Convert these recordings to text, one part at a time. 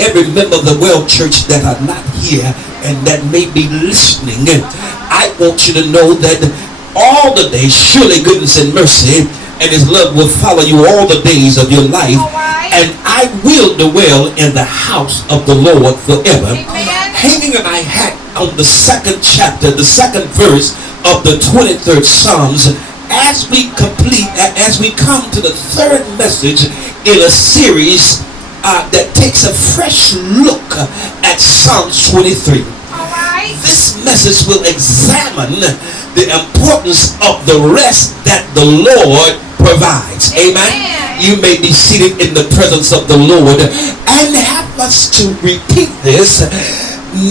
every member of the Well Church that are not here and that may be listening, I want you to know that all the days, surely goodness and mercy and his love will follow you all the days of your life. And I will dwell in the house of the Lord forever. Hanging my hat on the second chapter, the second verse of the 23rd Psalms, as we come to the third message in a series that takes a fresh look at Psalms 23. This message will examine the importance of the rest that the Lord provides. Amen. You may be seated in the presence of the Lord and have us to repeat this.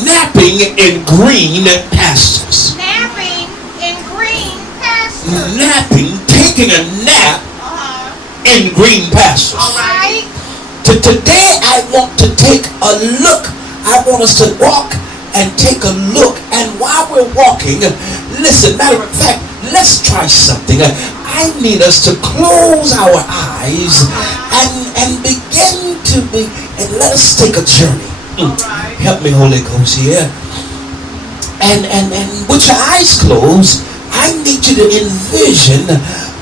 Napping in green pastures. Napping in green pastures. Napping, taking a nap in green pastures. All right. Today I want to take a look. I want us to walk and take a look. And while we're walking, listen, matter of fact, let's try something. I need us to close our eyes and begin to be, and let us take a journey. Help me, Holy Ghost, here. And with your eyes closed, I need you to envision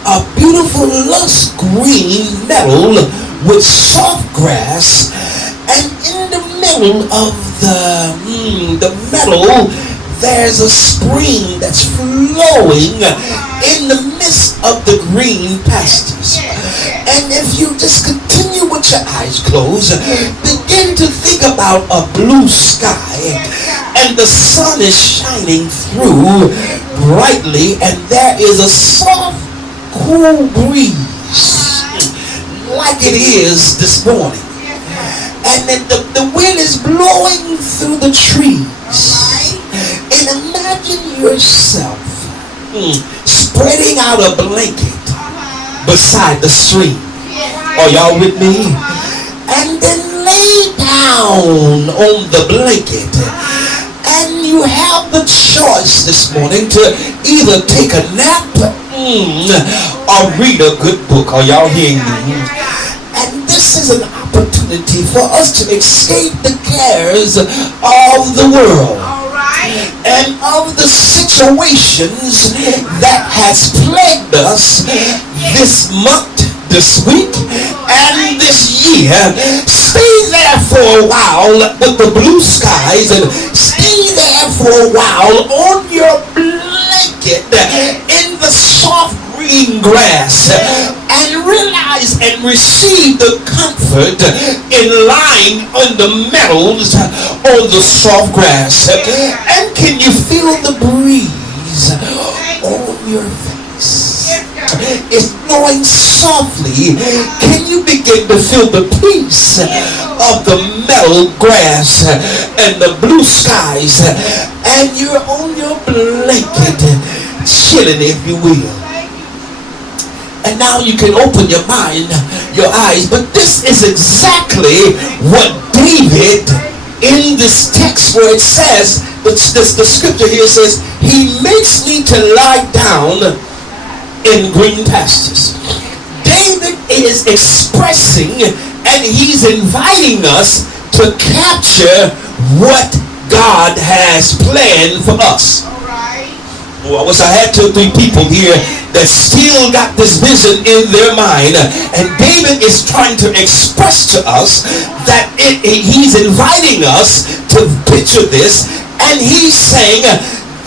a beautiful lush green meadow with soft grass, and in the middle of the meadow there's a spring that's flowing in the midst of the green pastures. And if you just continue with your eyes closed, begin to think about a blue sky, and the sun is shining through brightly, and there is a soft, cool breeze like it is this morning. And then the wind is blowing through the trees. And imagine yourself spreading out a blanket beside the stream. Are y'all with me? And then lay down on the blanket. And you have the choice this morning to either take a nap or read a good book. Are y'all hearing me? And this is an opportunity for us to escape the cares of the world and of the situations that has plagued us this month, this week, and this year. Stay there for a while with the blue skies, and stay there for a while on your blanket in the soft green grass, and realize and receive the comfort in lying on the meadows on the soft grass. And can you feel the breeze on your face? It's blowing softly. Can you begin to feel the peace of the meadow grass and the blue skies, and you're on your blanket chilling, if you will? And now you can open your mind, your eyes. But this is exactly what David, in this text where it says, the scripture here says, he makes me to lie down in green pastures. David is expressing and he's inviting us to capture what God has planned for us. Oh, I wish I had 2 or 3 people here that still got this vision in their mind. And David is trying to express to us that he's inviting us to picture this. And he's saying,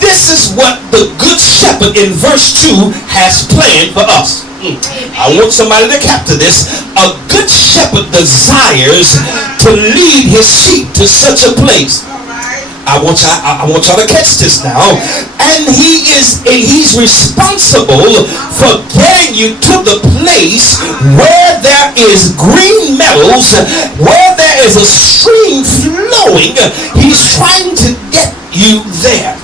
this is what the good shepherd in verse 2 has planned for us. I want somebody to capture this. A good shepherd desires to lead his sheep to such a place. I want y'all to catch this now. And he's responsible for getting you to the place where there is green meadows, where there is a stream flowing. He's trying to get you there.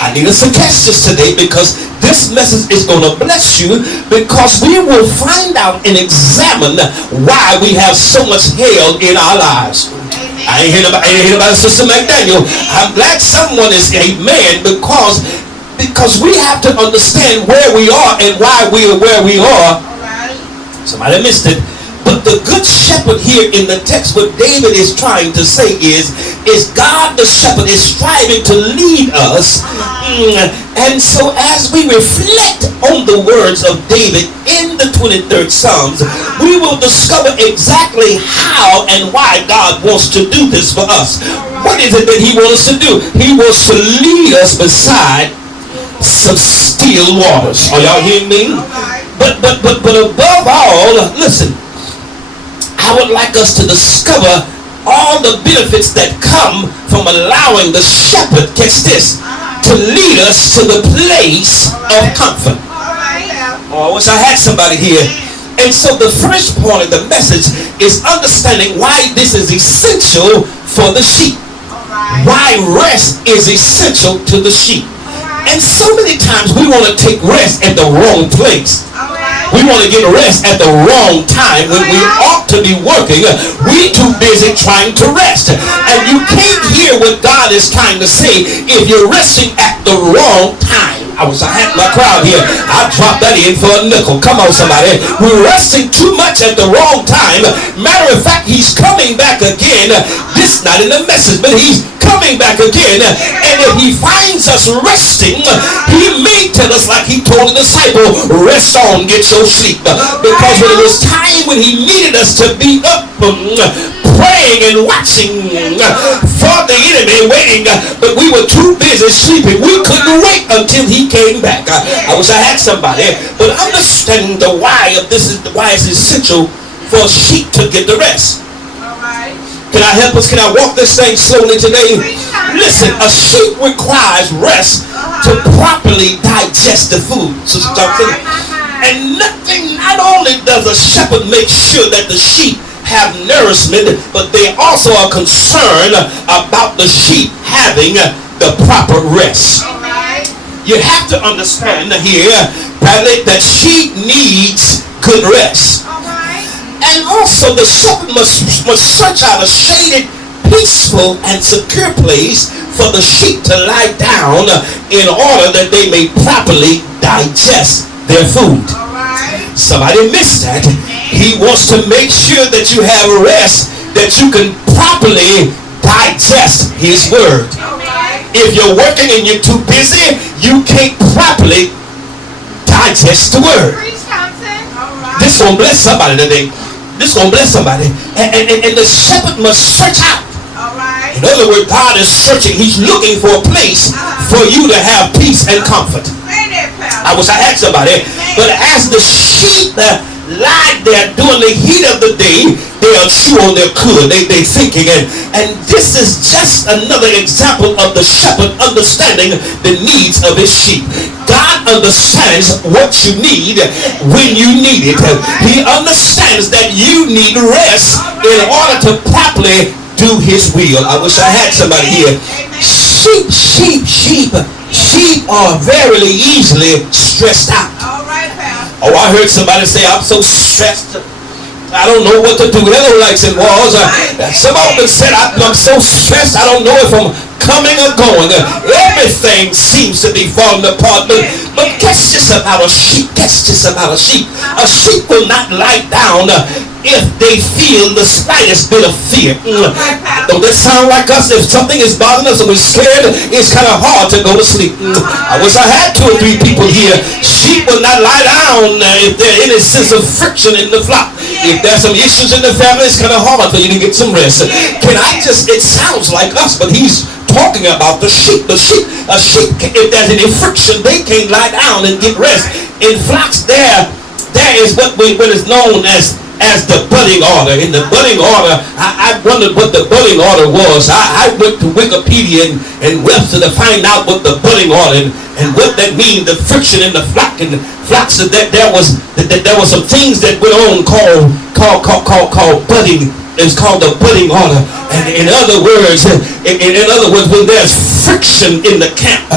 I need us to catch this today, because this message is going to bless you, because we will find out and examine why we have so much hell in our lives. I ain't hear about Sister McDaniel. I'm glad someone is amen, because we have to understand where we are and why we are where we are. Somebody missed it. But the good shepherd here in the text, what David is trying to say is God the shepherd is striving to lead us. And so as we reflect on the words of David in the 23rd Psalms, we will discover exactly how and why God wants to do this for us. What is it that he wants to do? He wants to lead us beside some still waters. Are y'all hearing me? But above all, listen, I would like us to discover all the benefits that come from allowing the shepherd, catch this, to lead us to the place of comfort. Oh, I wish I had somebody here. And so the first part of the message is understanding why this is essential for the sheep. Why rest is essential to the sheep. And so many times we want to take rest at the wrong place. We want to get rest at the wrong time when we ought to be working. We too busy trying to rest. And you can't hear what God is trying to say if you're resting at the wrong time. I wish I had my crowd here. I'll drop that in for a nickel. Come on, somebody. We're resting too much at the wrong time. Matter of fact, he's coming back again. This not in the message, but he's coming back again. And if he finds us resting, he may tell us like he told the disciple, rest on, get your sleep. Because when it was time when he needed us to be up praying and watching for the enemy, waiting, but we were too busy sleeping. We couldn't wait until he came back. I wish I had somebody. But understanding the why of this is why it's essential for sheep to get the rest. Can I help us? Can I walk this thing slowly today? Listen, a sheep requires rest to properly digest the food. Sister Johnson. And not only does a shepherd make sure that the sheep have nourishment, but they also are concerned about the sheep having the proper rest. You have to understand here, Bradley, that sheep needs good rest. And also the shepherd must search out a shaded, peaceful, and secure place for the sheep to lie down in order that they may properly digest their food. Somebody missed that. He wants to make sure that you have rest, that you can properly digest his word. If you're working and you're too busy, you can't properly digest the word. This is going to bless somebody today. This is going to bless somebody. And the shepherd must search out. In other words, God is searching. He's looking for a place for you to have peace and comfort. I wish I had somebody. But as the sheep lie there during the heat of the day, they are chew on their cud. They thinking. And this is just another example of the shepherd understanding the needs of his sheep. God understands what you need when you need it. He understands that you need rest in order to properly do his will. I wish I had somebody here. Sheep are very easily stressed out. Oh, I heard somebody say, I'm so stressed. I don't know what to do. Hello, lights and walls. Someone said, I'm so stressed. I don't know if I'm coming or going. Everything seems to be falling apart. But catch this about a sheep. Catch this about a sheep. A sheep will not lie down if they feel the slightest bit of fear. Don't that sound like us? If something is bothering us and we're scared, it's kind of hard to go to sleep. I wish I had 2 or 3 people here. Sheep will not lie down if there's any sense of friction in the flock. If there's some issues in the family, it's kind of hard for you to get some rest. It sounds like us, but he's talking about the sheep. A sheep, if there's any friction, they can't lie down and get rest. In flocks, there is what is known as the budding order. In the budding order, I wondered what the budding order was. I went to Wikipedia and Webster to find out what the budding order and what that means. The friction in the flock and the flocks. That there was some things that went on called budding. It's called the budding order. And in other words, when there's friction in the camp,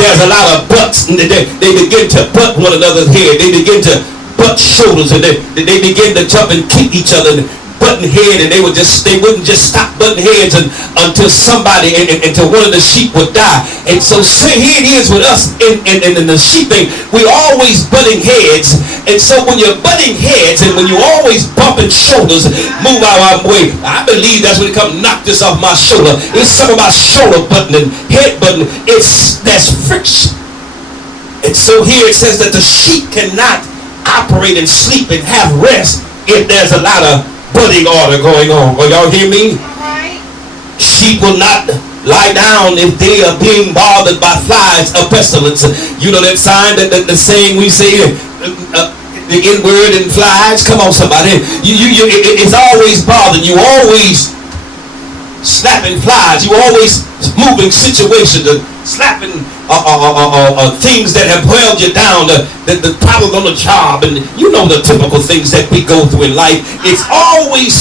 there's a lot of butts. And they begin to butt one another's head. They begin to butt shoulders, and they begin to jump and kick each other. butting head, and they wouldn't just stop butting heads until somebody until one of the sheep would die. And so here it is with us in the sheep thing. We always butting heads, and so when you're butting heads and when you're always bumping shoulders, move out of our way. I believe that's when it comes knock this off my shoulder. It's something about shoulder buttoning, head buttoning. That's friction. And so here it says that the sheep cannot operate and sleep and have rest if there's a lot of butting order going on. Will y'all hear me? Right. Sheep will not lie down if they are being bothered by flies or pestilence. You know that sign, that the saying we say, the N-word and flies. Come on, somebody. It's always bothering you. Always slapping flies. You always moving situations, slapping things that have held you down, the problems on the job, and you know the typical things that we go through in life. It's always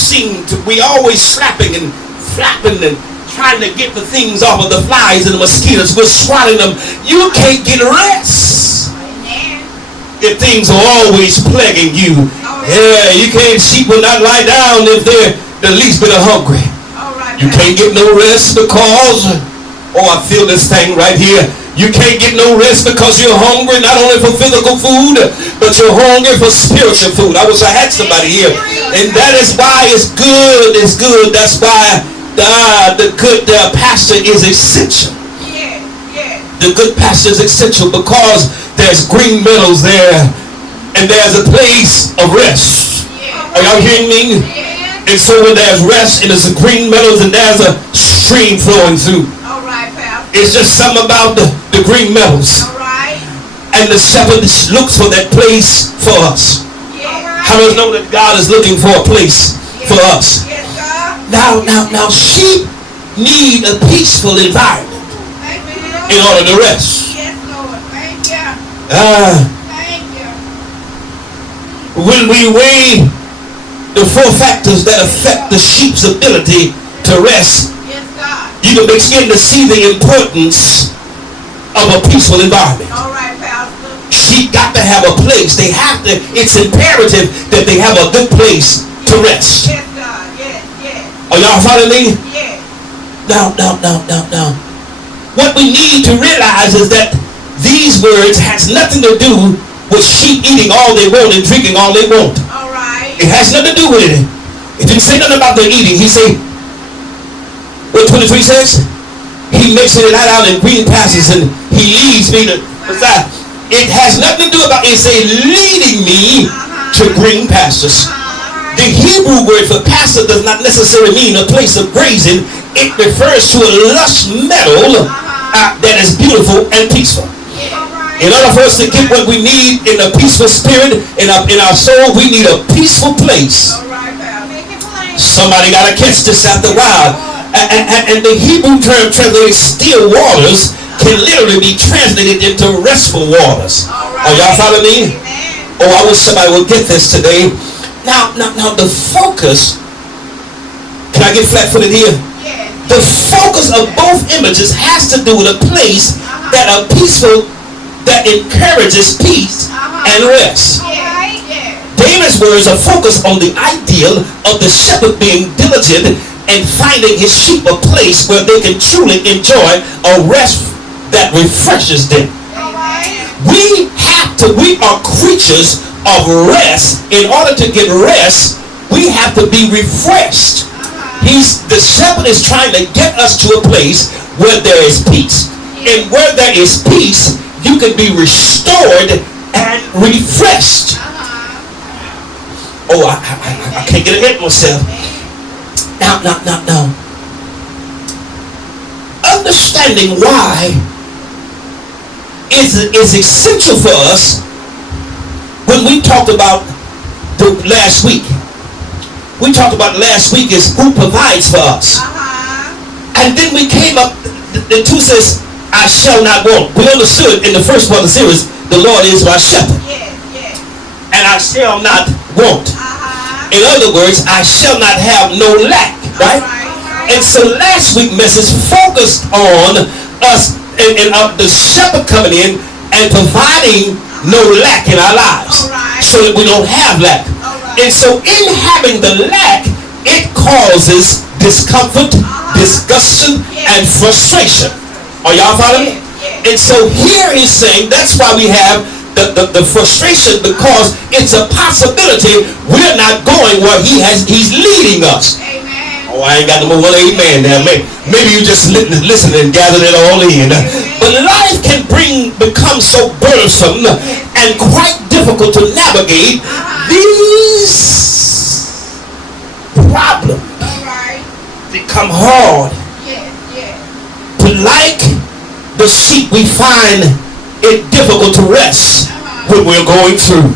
we always slapping and flapping and trying to get the things off of the flies and the mosquitoes. We're swatting them. You can't get rest if things are always plaguing you. Yeah, you can't. Sheep will not lie down if they're the least bit of hungry. You can't get no rest because, I feel this thing right here. You can't get no rest because you're hungry, not only for physical food, but you're hungry for spiritual food. I wish I had somebody here. And that is why it's good. It's good. That's why the good pastor is essential. The good pastor is essential because there's green meadows there and there's a place of rest. Are y'all hearing me? And so when there's rest and there's a green meadows and there's a stream flowing through. All right, pal. It's just something about the green meadows. All right. And the shepherd looks for that place for us. How many know that God is looking for a place for us? Yes, God. Now sheep need a peaceful environment in order to rest. Yes, Lord. Thank you. Thank you. When we weigh the four factors that affect the sheep's ability to rest, Yes, God. you can begin to see the importance of a peaceful environment. All right, Pastor. Sheep got to have a place. It's imperative that they have a good place to rest. Yes, God. Yes, yes, Are y'all following me? yes. Now. What we need to realize is that these words has nothing to do with sheep eating all they want and drinking all they want. All right. It has nothing to do with it. It didn't say nothing about the eating. He said, what 23 says? He makes it lie down in green pastures and he leads me to beside. It has nothing to do about it. Say leading me to green pastures. The Hebrew word for pasture does not necessarily mean a place of grazing. It refers to a lush meadow that is beautiful and peaceful. In order for us to get what we need in a peaceful spirit, in our soul, we need a peaceful place. All right, pal. Make it plain. Somebody got to catch this after a while. And the Hebrew term translated still waters can literally be translated into restful waters. All right. Are y'all following me? Amen. I wish somebody would get this today. Now the focus, can I get flat-footed here? Yes. The focus of both images has to do with a place that are peaceful, that encourages peace and rest. Yes. Yes. David's words are focused on the ideal of the shepherd being diligent and finding his sheep a place where they can truly enjoy a rest that refreshes them. All right. We are creatures of rest. In order to get rest, we have to be refreshed. The shepherd is trying to get us to a place where there is peace. And where there is peace, you can be restored and refreshed. I can't get ahead of myself. Now. Understanding why is essential for us. When we talked about last week is who provides for us. And then we came up, the two says, I shall not want. We understood in the first part of the series, the Lord is my shepherd. Yes. And I shall not want. In other words, I shall not have no lack, right? And so last week's message focused on us and the shepherd coming in and providing no lack in our lives, so that we don't have lack. And so in having the lack, it causes discomfort, disgustion, and frustration. Are y'all following me? And so here he's saying that's why we have the frustration, because it's a possibility we're not going where he's leading us. Oh, I ain't got no more amen there. Maybe you just listen and gather it all in. But life can become so burdensome and quite difficult to navigate. These problems become hard. To like the sheep, we find it difficult to rest when we're going through.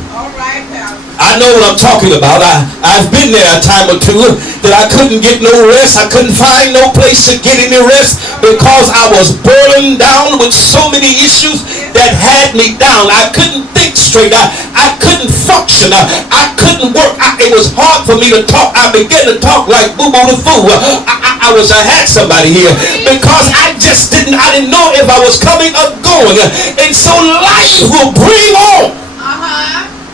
I know what I'm talking about. I've been there a time or two that I couldn't get no rest. I couldn't find no place to get any rest because I was burdened down with so many issues that had me down. I couldn't think straight. I couldn't function. I couldn't work. It was hard for me to talk. I began to talk like Boo Boo the Fool. I had somebody here because I didn't know if I was coming or going. And so life will bring on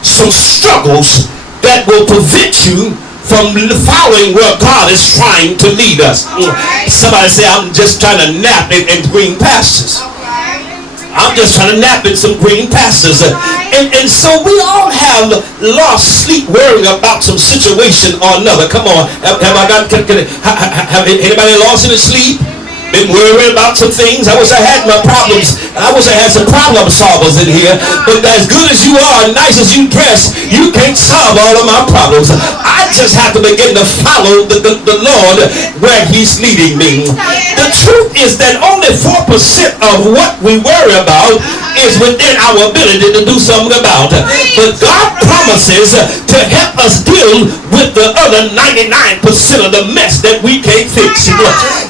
some struggles that will prevent you from following where God is trying to lead us. Somebody say, I'm just trying to nap in green pastures. I'm just trying to nap in some green pastures. And so we all have lost sleep worrying about some situation or another. Come on. Have anybody lost any sleep? Been worrying about some things? I wish I had my problems. I wish I had some problem solvers in here. But as good as you are, nice as you dress, you can't solve all of my problems. I just have to begin to follow the Lord where he's leading me. The truth is that only 4% of what we worry about is within our ability to do something about. But God promises to help us deal with the other 99% of the mess that we can't fix.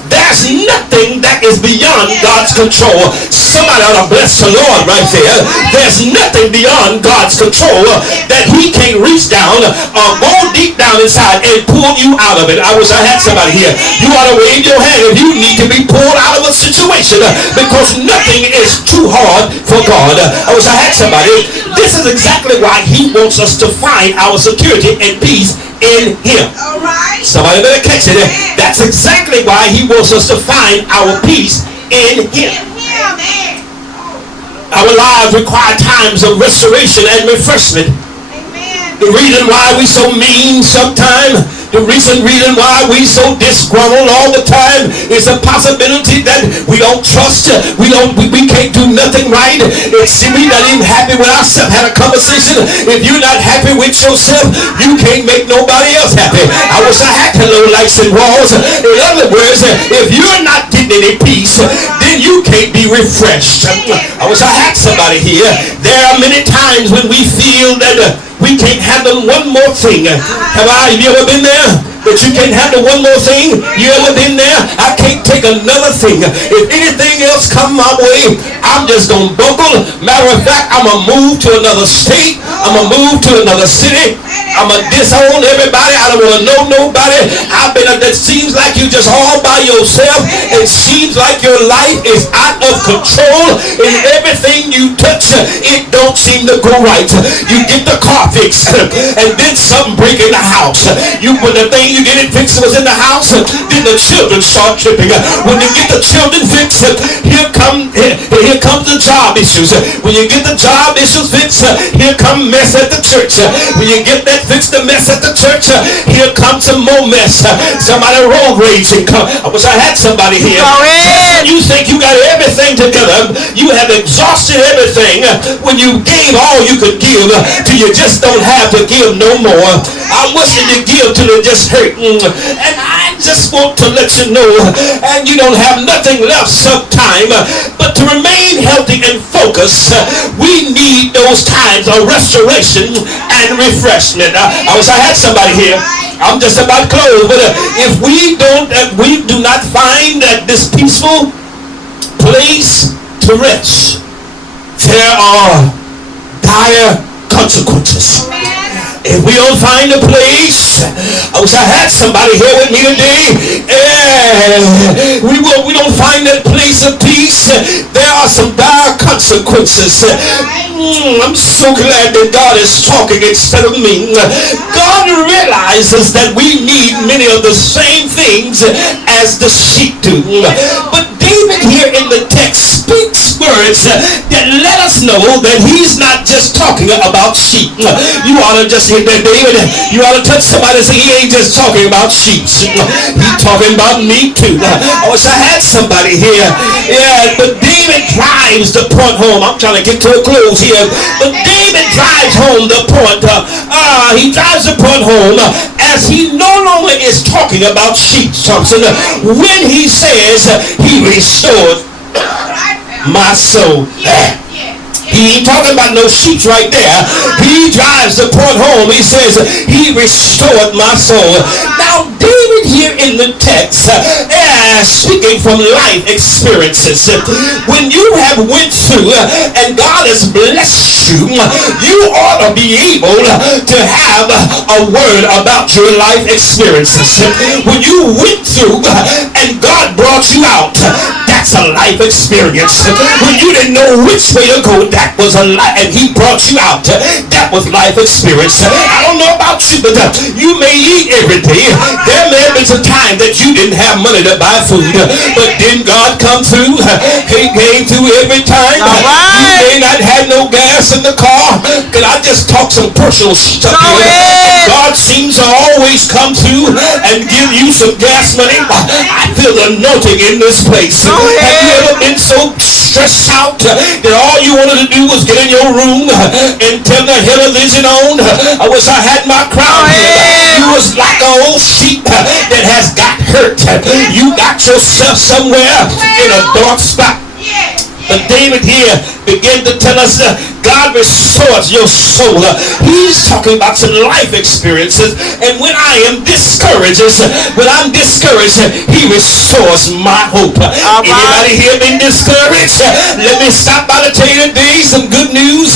There's nothing that is beyond God's control. Somebody ought to bless the Lord right there. There's nothing beyond God's control that he can't reach down or go deep down inside and pull you out of it. I wish I had somebody here. You ought to wave your hand if you need to be pulled out of a situation, because nothing is too hard for God. I wish I had somebody. This is exactly why he wants us to find our security and peace in him. Somebody better catch it. That's exactly why he wants us to find our peace in him. Our lives require times of restoration and refreshment. The reason why we so mean sometimes, the reason why we so disgruntled all the time is a possibility that we don't trust, we can't do nothing right. We're not even happy with ourselves. Had a conversation. If you're not happy with yourself, you can't make nobody else happy. I wish I had hello lights and walls. In other words, if you're not getting any peace, then you can't be refreshed. I wish I had somebody here. There are many times when we feel that we can't handle one more thing. Have you ever been there? That you can't handle one more thing? You ever been there? I can't take another thing. If anything else come my way, I'm just gonna buckle. Matter of fact, I'm gonna move to another state. I'm gonna move to another city. I'm gonna disown everybody. I don't want to know nobody. It seems like you just all by yourself. It seems like your life is out of control, and everything you touch, it don't seem to go right. You get the car fixed, and then something break in the house. When the thing you get it fixed was in the house, then the children start tripping. When you get the children fixed, here comes the job issues. When you get the job issues fixed, here come mess at the church. When you get that fixed, the mess at the church, here comes some more mess. Somebody road raging. I wish I had somebody here. You think you got everything together. You have exhausted everything. When you gave all you could give, till you just don't have to give no more. I'm wishing you give till it just hurt. And I just want to let you know, and you don't have nothing left sometime, but to remain healthy and focused, we need those times of restoration and refreshment. I wish I had somebody here. I'm just about to close, but if we do not find this peaceful place to rest, there are dire consequences. If we don't find a place, I wish I had somebody here with me today. We don't find that place of peace. There are some dire consequences. consequences. I'm so glad that God is talking instead of me. God realizes that we need many of the same things as the sheep do. But David here in the text speaks words that let us know that he's not just talking about sheep. You ought to just hear that, David. You ought to touch somebody and say, he ain't just talking about sheep. He's talking about me too. I wish I had somebody here. Yeah, but David drives the point home. I'm trying to get to a close here. But David drives home the point. He drives the point home as he no longer is talking about sheep, Thompson, when he says he restored my soul. He ain't talking about no sheep right there. He drives the point home. He says, he restored my soul. Now, David here in the text, speaking from life experiences, when you have went through and God has blessed you, you ought to be able to have a word about your life experiences. When you went through and God brought you out, that's a life experience. When you didn't know which way to go, that was a life, and he brought you out. That was life experience. I don't know about you, but you may eat every day. There may have been some time that you didn't have money to buy food, but then God come through. He came through every time. You may not have no gas in the car. Can I just talk some personal stuff here? God seems to always come through and give you some gas money. I feel the anointing in this place. Have you ever been so stressed out that all you wanted to do was get in your room and turn the television on? I wish I had my crowd here. You was like an old sheep that has got hurt. You got yourself somewhere in a dark spot. But David here began to tell us God restores your soul. He's talking about some life experiences. And when I am discouraged, when I'm discouraged, he restores my hope. Anybody here been discouraged? Let me stop by to tell you today some good news.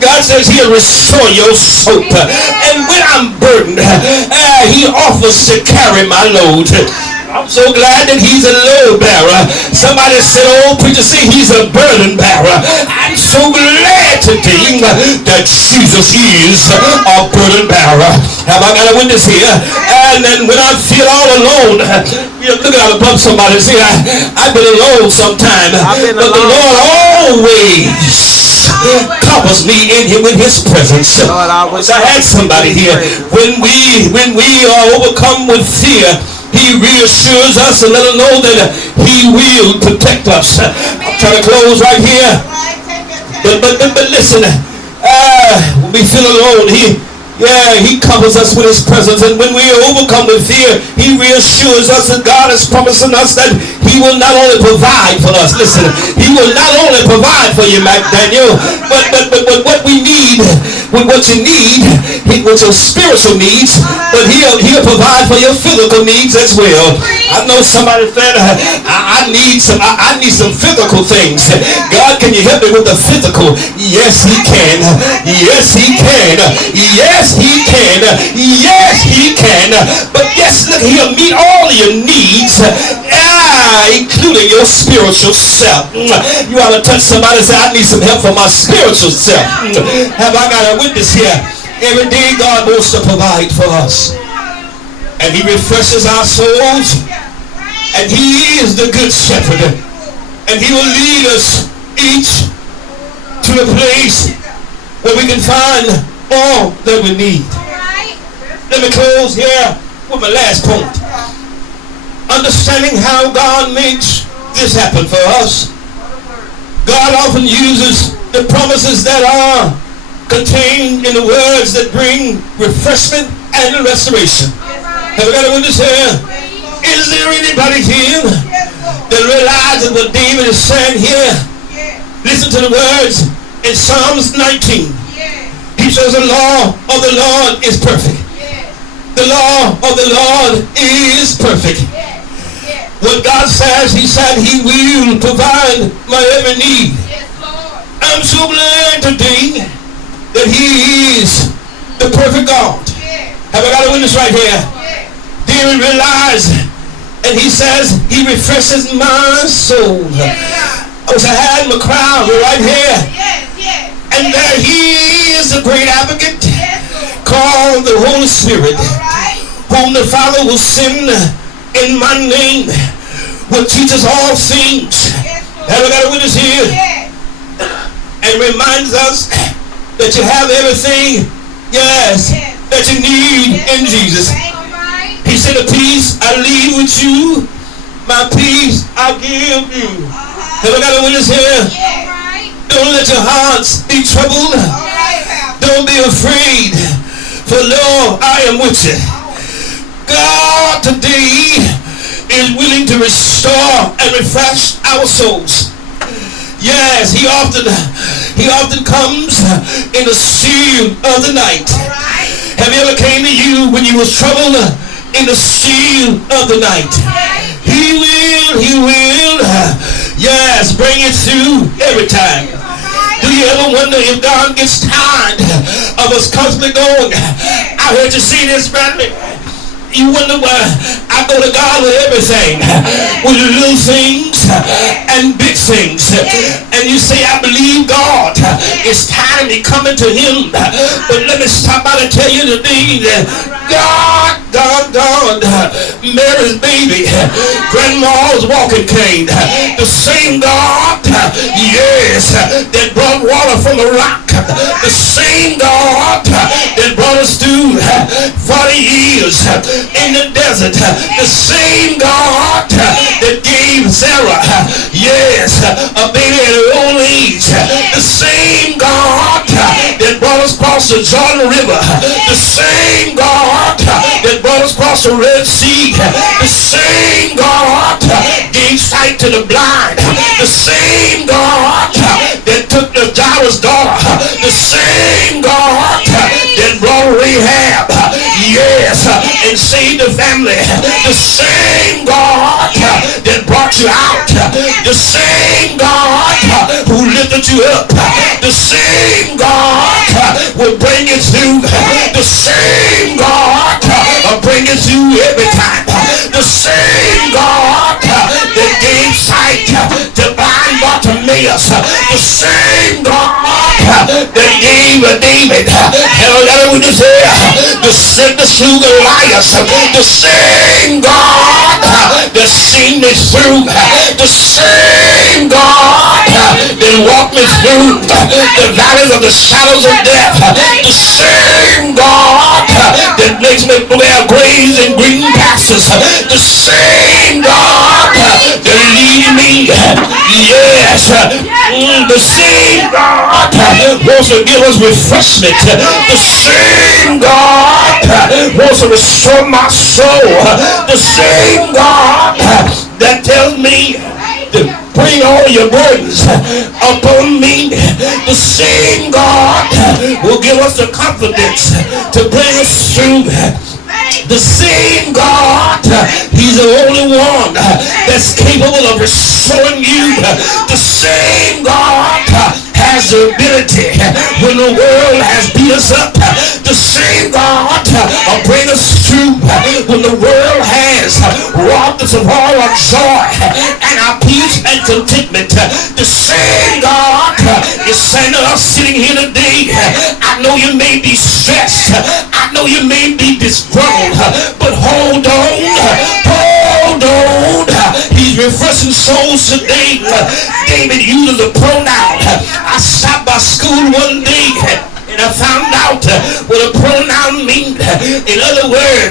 God says he'll restore your soul. And when I'm burdened, he offers to carry my load. I'm so glad that he's a load bearer. Somebody said, oh, preacher, say he's a burden bearer. I'm so glad today that Jesus is a burden bearer. Have I got a witness here? And then when I feel all alone, you know, look out above somebody and say, I've been alone sometime, but the Lord always covers me in him with his presence. I had somebody here. When we are overcome with fear, he reassures us and let us know that he will protect us. I'm trying to close right here. But listen, when we feel alone, he covers us with his presence. And when we are overcome with fear, he reassures us that God is promising us that he will not only provide for us. Listen, he will not only provide for you, McDaniel, but what we need, what you need, what your spiritual needs, but he'll provide for your physical needs as well. I know somebody said, I need some physical things. God, can you help me with the physical? Yes, he can. Yes, he can. Yes, he can. Yes, he can. But yes, look, he'll meet all of your needs, including your spiritual self. You ought to touch somebody and say, I need some help for my spiritual self. Have I got a witness here? Every day God wants to provide for us. And he refreshes our souls. And he is the good shepherd. And he will lead us each to a place where we can find all that we need. Let me close here with my last point. Understanding how God makes this happen for us. God often uses the promises that are contained in the words that bring refreshment and restoration. Have we got a witness here? Is there anybody here that realizes what David is saying here? Listen to the words in Psalms 19. He says the law of the Lord is perfect. The law of the Lord is perfect. What God says, he said he will provide my every need. I'm so glad today that he is the perfect God. Have I got a witness right here? David realized, and he says he refreshes my soul. I wish I had my crown right here. Yes, yes. And there he is, a great advocate, Yes, Lord. called the Holy Spirit, All right. whom the Father will send in my name, will teach us all things. Yes, Lord. Have I got a witness here? Yes. And reminds us that you have everything, yes, Yes. that you need in Jesus. Thank you, right? He said, a peace I leave with you, my peace I give you. Uh-huh. Have I got a witness here? Yes. Right. Don't let your hearts be troubled. All right, Pastor. Don't be afraid, for lo, I am with you. God today is willing to restore and refresh our souls. Yes, he often comes in the still of the night. All right. Have he ever came to you when you was troubled in the still of the night? He will, yes, bring it through every time. Do you ever wonder if God gets tired of us constantly going? I heard you say this, Bradley. You wonder why I go to God with everything, with little things and big things. And you say, I believe God. It's time to come into him. But let me stop by and tell you today that God, Mary's baby, grandma's walking cane, the same God, yes, that brought water from the rock, the same God that brought us through 40 years in the desert, the same God that gave Sarah, yes, a baby at her old age, the same God that brought us across the Jordan River, the same God that brought us across the Red Sea, the same God gave sight to the blind, the same God that took the Jairus' daughter, the same God that brought Rahab, yes, and saved the family, the same God that brought you out, the same God who lifted you up, the same God will bring you through, the same God will bring you through every time, the same God that gave sight to blind Bartimaeus, the same God that gave David, the slew Goliath, the same God that seen me through, the same God that walked me through the valleys of the shadows of death, the same God that makes me wear graves and green pastures, the same God that leads me, yes, the same God wants to give us refreshment, the same God wants to restore my soul, the same God that tells me to bring all your burdens upon me, the same God will give us the confidence to bring us through. The same God, he's the only one that's capable of restoring you. The same God has the ability when the world has beat us up. The same God will bring us through when the world has robbed us of all our joy and our peace and contentment. The same God is saying to us sitting here today, I know you may be stressed, I know you may be disgruntled, but hold on, he's refreshing souls today. David uses a pronoun. I stopped by school one day and I found out what a pronoun means. In other words,